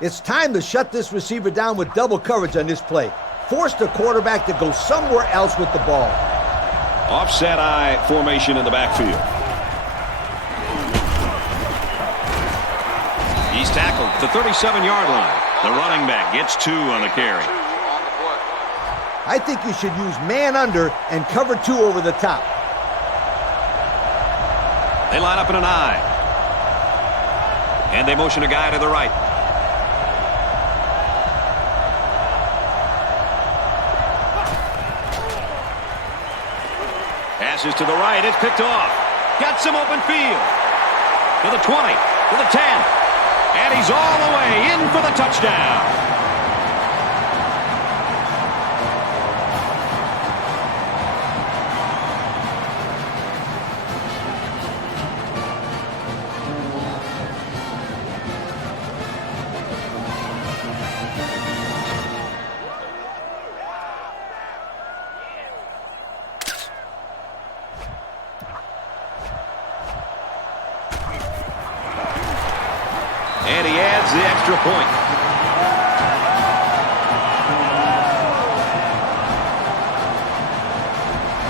It's time to shut this receiver down with double coverage on this play. Force the quarterback to go somewhere else with the ball. Offset I formation in the backfield. He's tackled at the 37-yard line. The running back gets 2 on the carry. 2 on the play. I think you should use man under and cover 2 over the top. They line up in an I. And they motion a guy to the right. Passes to the right. It's picked off. Got some open field. To the 20. To the 10. And he's all the way in for the touchdown. And he adds the extra point.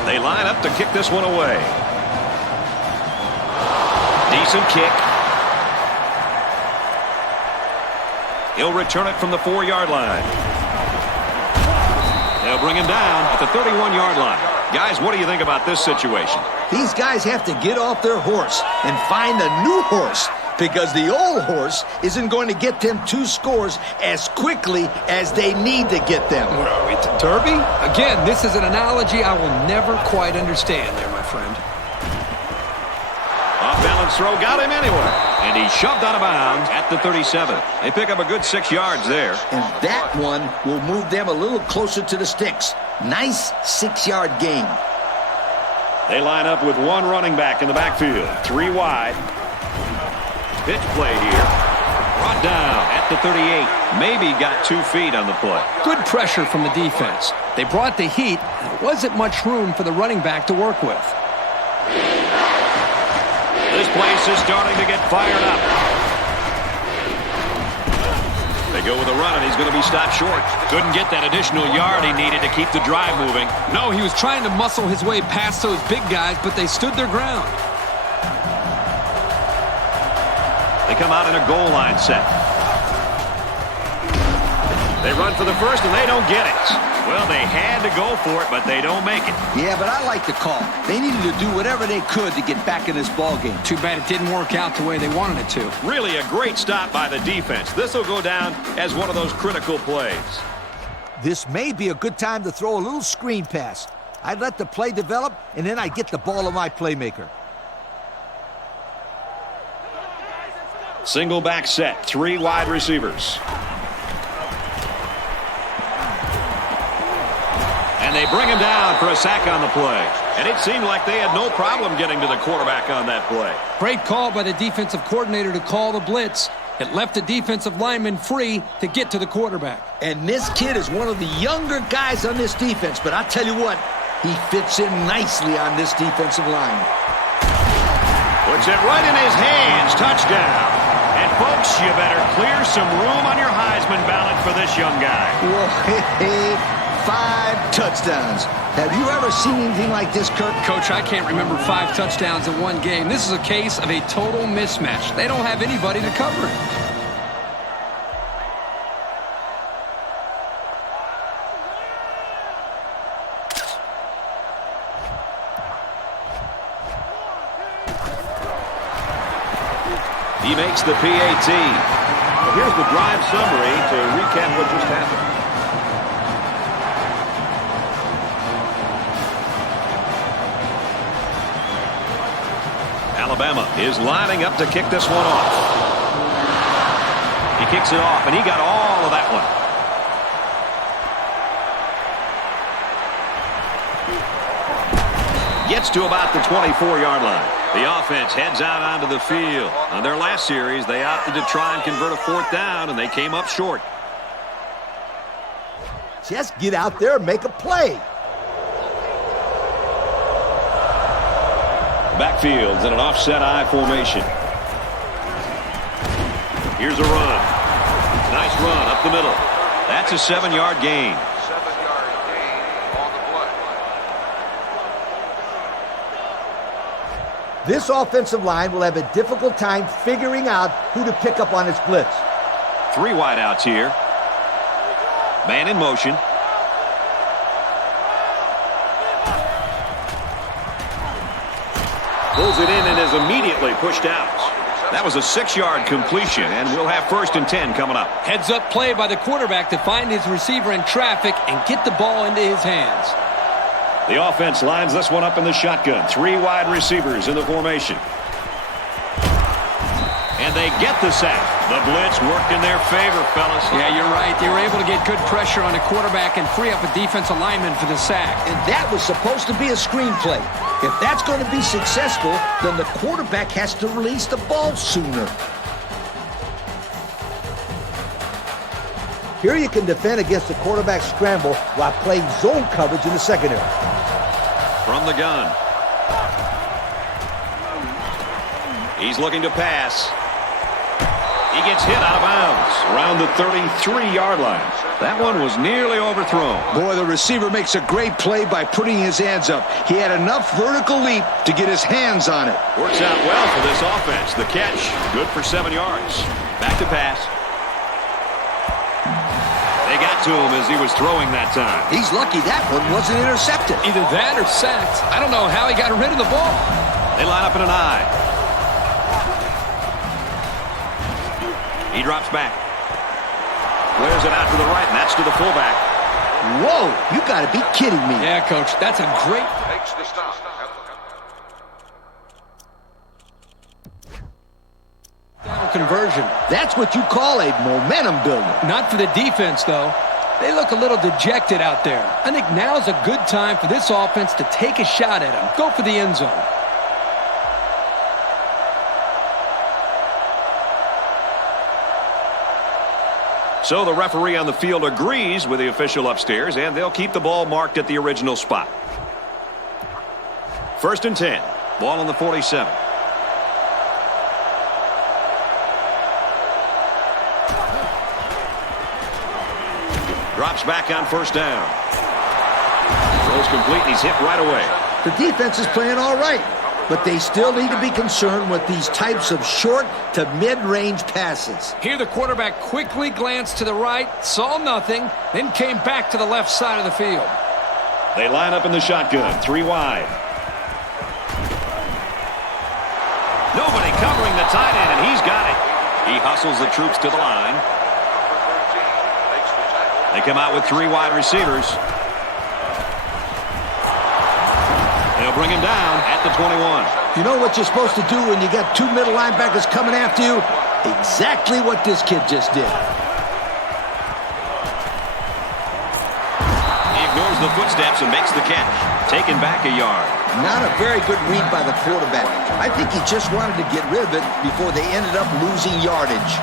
They line up to kick this one away. Decent kick. He'll return it from the 4-yard line. They'll bring him down at the 31-yard line. Guys, what do you think about this situation? These guys have to get off their horse and find a new horse, because the old horse isn't going to get them 2 scores as quickly as they need to get them. What are we, Derby? Again, this is an analogy I will never quite understand there, my friend. Off-balance throw got him anywhere. And he shoved out of bounds at the 37. They pick up a good 6 yards there. And that one will move them a little closer to the sticks. Nice 6-yard gain. They line up with 1 running back in the backfield. 3 wide. Pitch play here. Brought down at the 38. Maybe got 2 feet on the play. Good pressure from the defense. They brought the heat, and there wasn't much room for the running back to work with. This place is starting to get fired up. They go with a run, and he's going to be stopped short. Couldn't get that additional yard he needed to keep the drive moving. No, he was trying to muscle his way past those big guys, but they stood their ground. They come out in a goal line set. They run for the first, and they don't get it. Well, they had to go for it, but they don't make it. Yeah, but I like the call. They needed to do whatever they could to get back in this ball game. Too bad it didn't work out the way they wanted it to. Really a great stop by the defense. This will go down as one of those critical plays. This may be a good time to throw a little screen pass. I'd let the play develop, and then I'd get the ball to my playmaker. Single back set, 3 wide receivers. And they bring him down for a sack on the play. And it seemed like they had no problem getting to the quarterback on that play. Great call by the defensive coordinator to call the blitz. It left the defensive lineman free to get to the quarterback. And this kid is one of the younger guys on this defense, but I tell you what, he fits in nicely on this defensive line. Puts it right in his hands. Touchdown. And folks, you better clear some room on your Heisman ballot for this young guy. Whoa, hey, 5 touchdowns. Have you ever seen anything like this, Kirk? Coach, I can't remember 5 touchdowns in one game. This is a case of a total mismatch. They don't have anybody to cover it. He makes the PAT. Here's the drive summary to recap what just happened. Alabama is lining up to kick this one off. He kicks it off, and he got all of that one. Gets to about the 24-yard line. The offense heads out onto the field. On their last series, they opted to try and convert a 4th down, and they came up short. Just get out there and make a play. Backfield's in an offset I formation. Here's a run. Nice run up the middle. That's a 7-yard gain. 7-yard gain on the play. This offensive line will have a difficult time figuring out who to pick up on its blitz. 3 wideouts here. Man in motion. Pulls it in and is immediately pushed out. That was a 6-yard completion, and we'll have 1st and 10 coming up. Heads-up play by the quarterback to find his receiver in traffic and get the ball into his hands. The offense lines this one up in the shotgun. 3 wide receivers in the formation. And they get the sack. The blitz worked in their favor, fellas. Yeah, you're right. They were able to get good pressure on the quarterback and free up a defensive lineman for the sack. And that was supposed to be a screenplay. If that's going to be successful, then the quarterback has to release the ball sooner. Here you can defend against the quarterback scramble while playing zone coverage in the secondary. From the gun. He's looking to pass. He gets hit out of bounds around the 33-yard line. That one was nearly overthrown. Boy, the receiver makes a great play by putting his hands up. He had enough vertical leap to get his hands on it. Works out well for this offense. The catch, good for 7 yards. Back to pass. They got to him as he was throwing that time. He's lucky that one wasn't intercepted. Either that or sacked. I don't know how he got rid of the ball. They line up in an I. He drops back. Flares it out to the right, and that's to the fullback. Whoa, you got to be kidding me. Yeah, Coach, that's a great... Takes the stop. conversion. That's what you call a momentum builder. Not for the defense, though. They look a little dejected out there. I think now's a good time for this offense to take a shot at him. Go for the end zone. So the referee on the field agrees with the official upstairs, and they'll keep the ball marked at the original spot. 1st and 10. Ball on the 47. Drops back on 1st down. Throws complete, and he's hit right away. The defense is playing all right, but they still need to be concerned with these types of short to mid-range passes. Here the quarterback quickly glanced to the right, saw nothing, then came back to the left side of the field. They line up in the shotgun, 3 wide. Nobody covering the tight end, and he's got it. He hustles the troops to the line. They come out with 3 wide receivers. They'll bring him down at the 21. You know what you're supposed to do when you got 2 middle linebackers coming after you? Exactly what this kid just did. He ignores the footsteps and makes the catch. Taken back a yard. Not a very good read by the quarterback. I think he just wanted to get rid of it before they ended up losing yardage.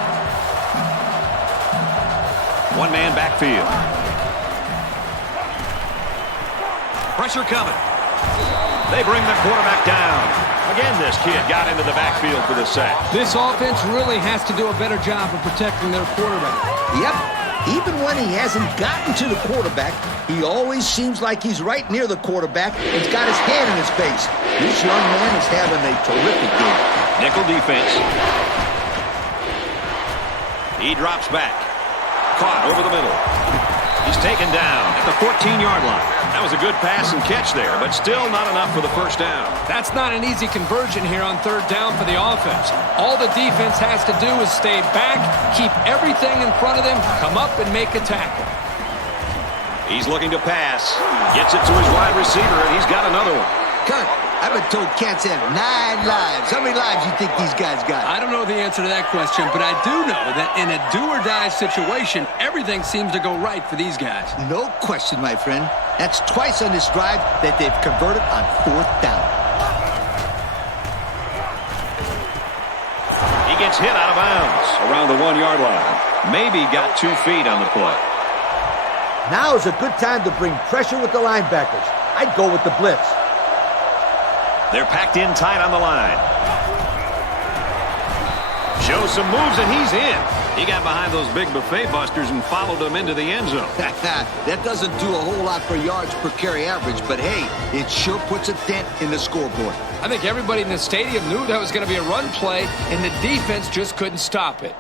1-man backfield. Pressure coming. They bring the quarterback down. Again, this kid got into the backfield for the sack. This offense really has to do a better job of protecting their quarterback. Yep. Even when he hasn't gotten to the quarterback, he always seems like he's right near the quarterback and's got his hand in his face. This young man is having a terrific game. Nickel defense. He drops back. Caught over the middle. He's taken down at the 14-yard line. That was a good pass and catch there, but still not enough for the 1st down. That's not an easy conversion here on 3rd down for the offense. All the defense has to do is stay back, keep everything in front of them, come up and make a tackle. He's looking to pass. Gets it to his wide receiver, and he's got another one. Kurt, I've been told cats have 9 lives. How many lives do you think these guys got? I don't know the answer to that question, but I do know that in a do-or-die situation, everything seems to go right for these guys. No question, my friend. That's twice on this drive that they've converted on 4th down. He gets hit out of bounds around the 1-yard line. Maybe got 2 feet on the play. Now is a good time to bring pressure with the linebackers. I'd go with the blitz. They're packed in tight on the line. Shows some moves, and he's in. He got behind those big buffet busters and followed them into the end zone. That doesn't do a whole lot for yards per carry average, but hey, it sure puts a dent in the scoreboard. I think everybody in the stadium knew that was going to be a run play, and the defense just couldn't stop it.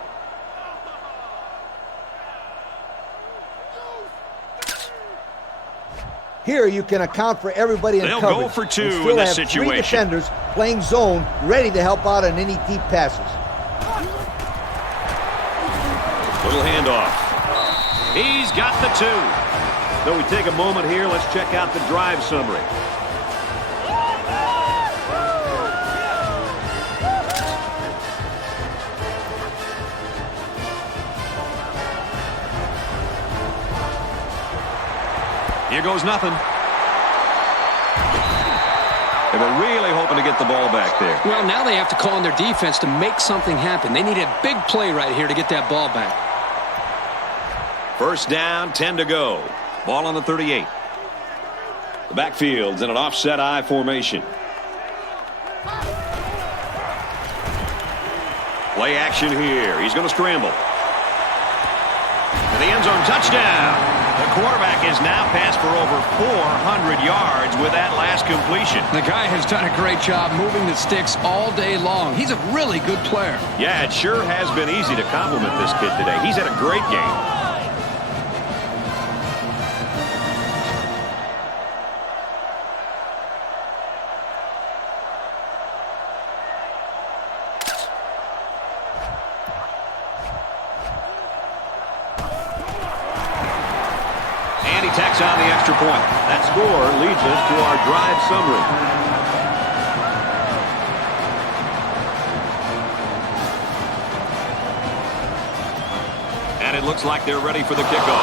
Here you can account for everybody in coverage. They'll go for 2 and in still this have situation. 3 defenders playing zone, ready to help out on any deep passes. Little handoff. He's got the 2. So we take a moment here. Let's check out the drive summary. Here goes nothing. They were really hoping to get the ball back there. Well, now they have to call on their defense to make something happen. They need a big play right here to get that ball back. 1st down, 10 to go. Ball on the 38. The backfield's in an offset I formation. Play action here. He's going to scramble. To the end zone, touchdown. The quarterback is now passed for over 400 yards with that last completion. The guy has done a great job moving the sticks all day long. He's a really good player. Yeah, it sure has been easy to compliment this kid today. He's had a great game. tacks on the extra point. That score leads us to our drive summary. And it looks like they're ready for the kickoff.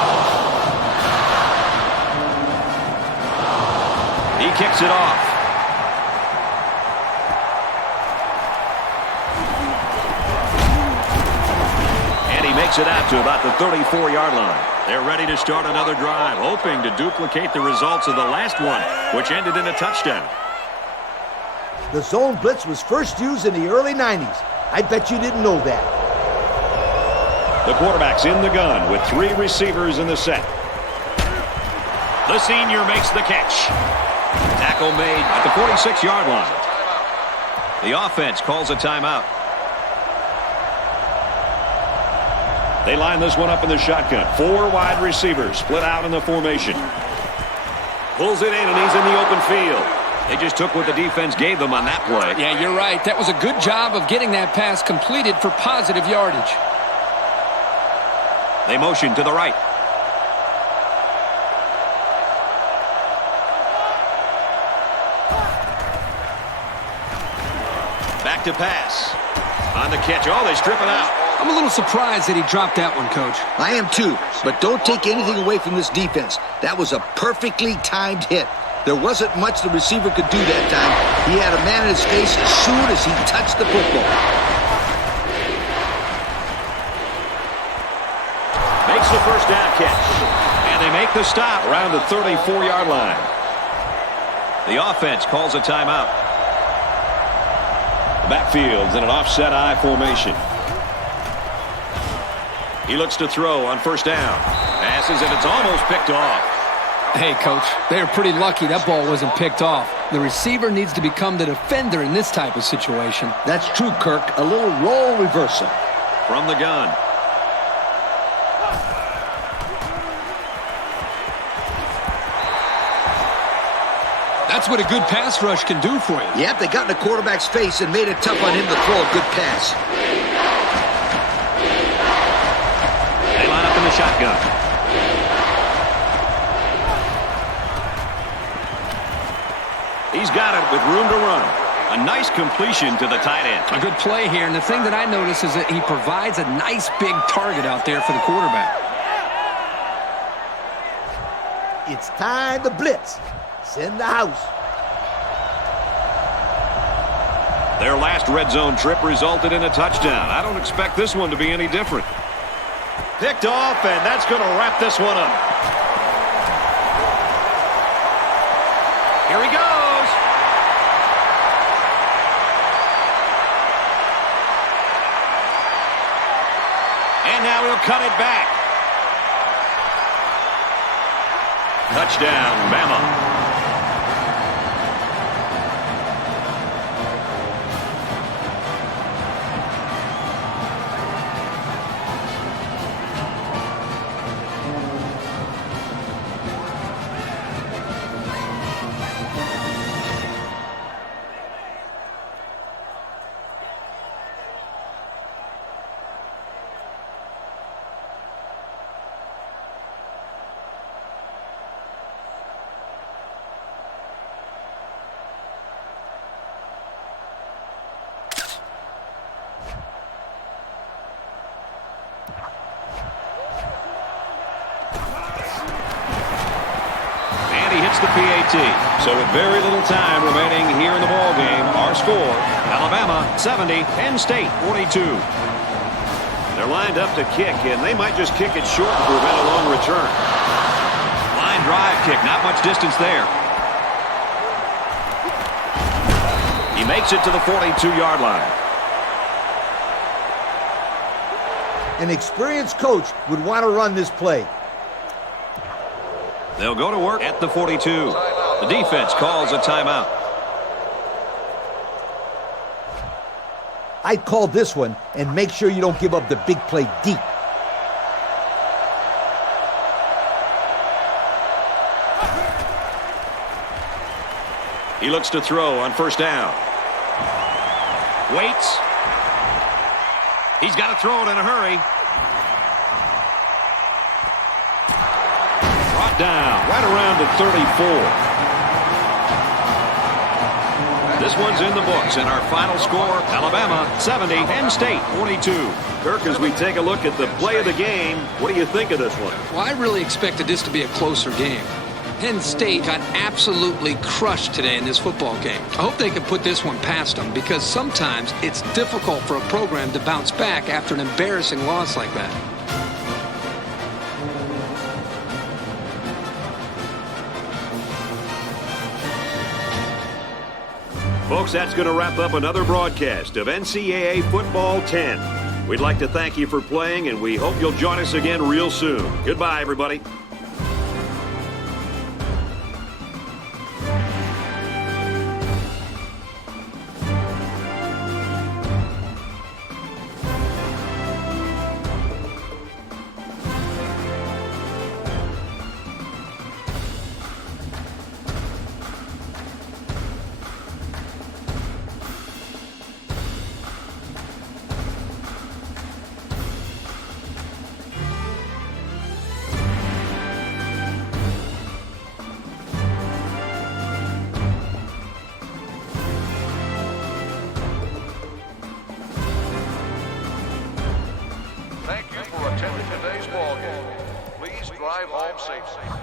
He kicks it off. And he makes it out to about the 34-yard line. They're ready to start another drive, hoping to duplicate the results of the last one, which ended in a touchdown. The zone blitz was first used in the early 90s. I bet you didn't know that. The quarterback's in the gun with 3 receivers in the set. The senior makes the catch. Tackle made at the 46-yard line. The offense calls a timeout. They line this one up in the shotgun. 4 wide receivers split out in the formation. Pulls it in, and he's in the open field. They just took what the defense gave them on that play. Yeah, you're right. That was a good job of getting that pass completed for positive yardage. They motion to the right. Back to pass. On the catch. Oh, they strip it out. I'm a little surprised that he dropped that one, Coach. I am too, but don't take anything away from this defense. That was a perfectly timed hit. There wasn't much the receiver could do that time. He had a man in his face as soon as he touched the football. Makes the first down catch. And they make the stop around the 34-yard line. The offense calls a timeout. The backfield's in an offset I formation. He looks to throw on first down. Passes, and it's almost picked off. Hey, Coach, they are pretty lucky that ball wasn't picked off. The receiver needs to become the defender in this type of situation. That's true, Kirk. A little role reversal. From the gun. That's what a good pass rush can do for you. Yep, they got in the quarterback's face and made it tough on him to throw a good pass. They line up in the shotgun. He's got it with room to run. A nice completion to the tight end. A good play here, and the thing that I notice is that he provides a nice big target out there for the quarterback. It's time to blitz. Send the house. Their last red zone trip resulted in a touchdown. I don't expect this one to be any different. Picked off, and that's going to wrap this one up. Here he goes. And now he'll cut it back. Touchdown, Bama. The PAT. So with very little time remaining here in the ball game, our score, Alabama 70, Penn State 42. They're lined up to kick, and they might just kick it short to prevent a long return. Line drive kick, not much distance there. He makes it to the 42-yard line. An experienced coach would want to run this play. They'll go to work at the 42. The defense calls a timeout. I'd call this one and make sure you don't give up the big play deep. He looks to throw on first down. Waits. He's got to throw it in a hurry. Brought down right around the 34. This one's in the books, and our final score, Alabama 70, Penn State 42. Kirk, as we take a look at the play of the game, what do you think of this one? Well, I really expected this to be a closer game. Penn State got absolutely crushed today in this football game. I hope they can put this one past them, because sometimes it's difficult for a program to bounce back after an embarrassing loss like that. Folks, that's going to wrap up another broadcast of NCAA Football 10. We'd like to thank you for playing, and we hope you'll join us again real soon. Goodbye, everybody. Thank you for attending today's ball game. Please drive home safely.